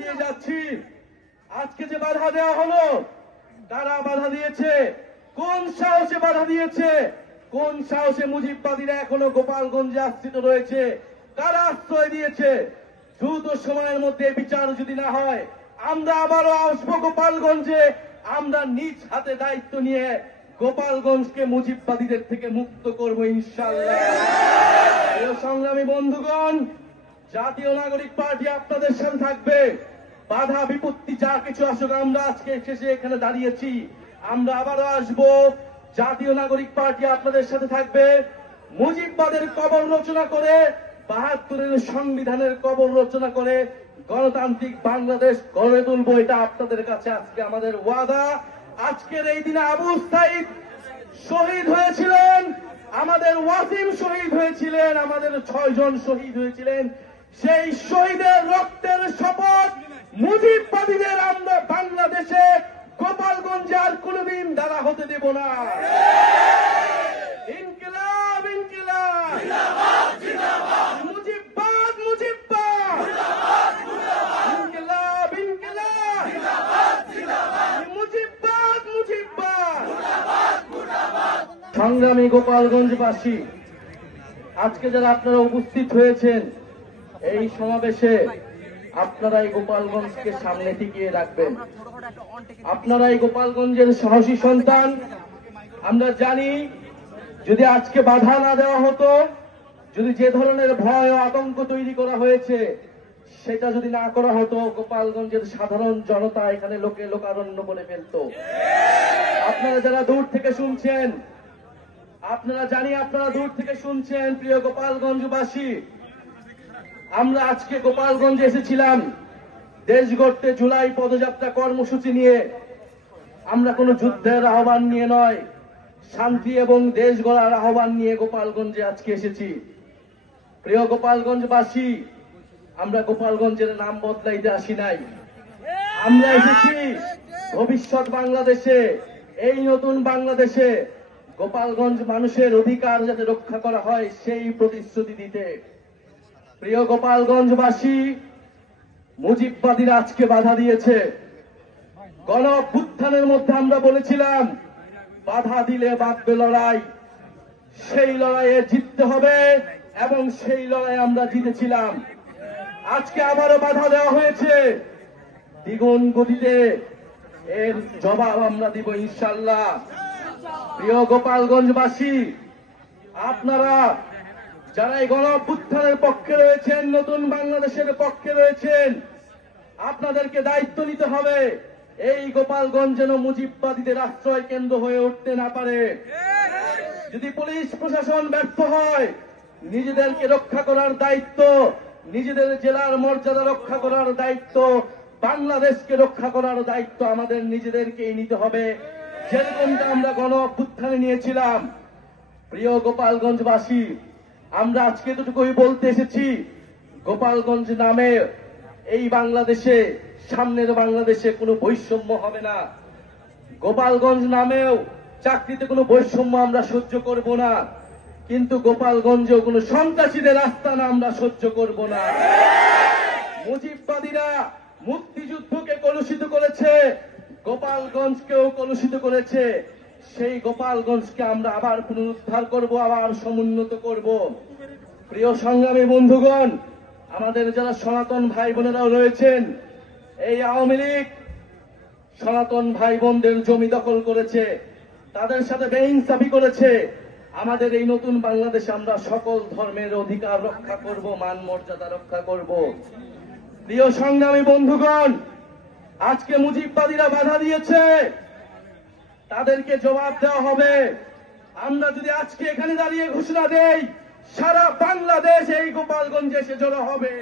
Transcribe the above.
দিয়ে যাচ্ছি। আজকে যে বাধা দেওয়া হলো, কারা বাধা দিয়েছে, কোন সাহসে বাধা দিয়েছে, কোন সাহসে মুজিববাদীরা এখনো গোপালগঞ্জে আশ্রিত রয়েছে, কারা আশ্রয় দিয়েছে? দ্রুত সময়ের মধ্যে বিচার যদি না হয়, আমরা আবারও আসবো গোপালগঞ্জে। আমরা নিজ হাতে দায়িত্ব নিয়ে গোপালগঞ্জকে মুজিববাদীদের থেকে মুক্ত করব ইনশাআল্লাহ। সংগ্রামী বন্ধুগণ, জাতীয় নাগরিক পার্টি আপনাদের সাথে থাকবে। বাধা বিপত্তি যা কিছু আসুক, আমরা আজকে শেষে এখানে দাঁড়িয়েছি, আমরা আবারও আসবো। জাতীয় নাগরিক পার্টি আপনাদের সাথে থাকবে। মুজিববাদের কবর রচনা করে, ৭২-এর সংবিধানের কবর রচনা করে গণতান্ত্রিক বাংলাদেশ গড়ে তুলবো। এটা আপনাদের কাছে আজকে আমাদের ওয়াদা। আজকের এই দিনে আবু সাইদ শহীদ হয়েছিলেন, আমাদের ওয়াসিম শহীদ হয়েছিলেন, আমাদের ৬ জন শহীদ হয়েছিলেন। সেই শহীদের রক্তের শপথ মুজিববাদীদের আমরা বাংলাদেশে গোপালগঞ্জে আর কোনদিন দাঁড়া হতে দেব না। ইনকিলাব ইনকিলাব, মুজিববাদ মুজিববাদ, ইনকিলাব ইনকিলাব, মুজিববাদ মুজিববাদ। সংগ্রামী গোপালগঞ্জবাসী, আজকে যারা আপনারা উপস্থিত হয়েছেন এই সমাবেশে, আপনারা এই গোপালগঞ্জকে সামনে টিকিয়ে রাখবেন। আপনারা এই গোপালগঞ্জের সাহসী সন্তান। আমরা জানি যদি আজকে বাধা না দেওয়া হতো, যদি যে ধরনের ভয় ও আতঙ্ক তৈরি করা হয়েছে সেটা যদি না করা হতো, গোপালগঞ্জের সাধারণ জনতা এখানে লোকারণ্য বলে ফেলত। আপনারা যারা দূর থেকে শুনছেন, আপনারা জানি আপনারা দূর থেকে শুনছেন, প্রিয় গোপালগঞ্জবাসী, আমরা আজকে গোপালগঞ্জে এসেছিলাম দেশ গড়তে জুলাই পদযাত্রা কর্মসূচি নিয়ে। আমরা কোনো যুদ্ধের আহ্বান নিয়ে নয়, শান্তি এবং দেশ গড়ার আহ্বান নিয়ে গোপালগঞ্জে আজকে এসেছি। প্রিয় গোপালগঞ্জবাসী, আমরা গোপালগঞ্জের নাম বদলাইতে আসি নাই। আমরা এসেছি ভবিষ্যৎ বাংলাদেশে, এই নতুন বাংলাদেশে গোপালগঞ্জ মানুষের অধিকার যাতে রক্ষা করা হয় সেই প্রতিশ্রুতি দিতে। প্রিয় গোপালগঞ্জবাসী, মুজিববাদীরা আজকে বাধা দিয়েছে। গণ অভ্যুত্থানের মধ্যে আমরা বলেছিলাম বাধা দিলে বাঁধবে লড়াই, সেই লড়াইয়ে জিততে হবে এবং সেই লড়াই আমরা জিতেছিলাম। আজকে আবারও বাধা দেওয়া হয়েছে, দ্বিগুণ গতিতে এর জবাব আমরা দিব ইনশাআল্লাহ। প্রিয় গোপালগঞ্জবাসী, আপনারা যারা এই গণ অভ্যুত্থানের পক্ষে রয়েছেন, নতুন বাংলাদেশের পক্ষে রয়েছেন, আপনাদেরকে দায়িত্ব নিতে হবে এই গোপালগঞ্জ যেন মুজিববাদীদের আশ্রয় কেন্দ্র হয়ে উঠতে না পারে। যদি পুলিশ প্রশাসন ব্যর্থ হয়, নিজেদেরকে রক্ষা করার দায়িত্ব, নিজেদের জেলার মর্যাদা রক্ষা করার দায়িত্ব, বাংলাদেশকে রক্ষা করার দায়িত্ব আমাদের নিজেদেরকেই নিতে হবে, যেরকমটা আমরা গণ অভ্যুত্থানে নিয়েছিলাম। প্রিয় গোপালগঞ্জবাসী, আমরা আজকে এতটুকুই বলতে এসেছি, গোপালগঞ্জ নামে এই বাংলাদেশে, সামনের বাংলাদেশে কোনো বৈষম্য হবে না। গোপালগঞ্জ নামেও চাকরিতে কোনো বৈষম্য আমরা সহ্য করব না, কিন্তু গোপালগঞ্জেও কোনো সন্ত্রাসীদের আস্তানা আমরা সহ্য করব না। মুজিববাদীরা মুক্তিযুদ্ধকে কলুষিত করেছে, গোপালগঞ্জকেও কলুষিত করেছে। সেই গোপালগঞ্জকে আমরা আবার পুনরুদ্ধার করব, আবার সমুন্নত করব। প্রিয় সংগ্রামী বন্ধুগণ, আমাদের যারা সনাতন ভাই বোনেরাও রয়েছেন, এই আওয়ামী লীগ সনাতন ভাই বোনদের জমি দখল করেছে, তাদের সাথে বেইনসাফি করেছে। আমাদের এই নতুন বাংলাদেশে আমরা সকল ধর্মের অধিকার রক্ষা করব, মান মর্যাদা রক্ষা করব। প্রিয় সংগ্রামী বন্ধুগণ, আজকে মুজিববাদীরা বাধা দিয়েছে, তাদেরকে জবাব দেওয়া হবে। আমরা যদি আজকে এখানে দাঁড়িয়ে ঘোষণা দেই, সারা বাংলাদেশ এই গোপালগঞ্জে এসে জড়ো হবে।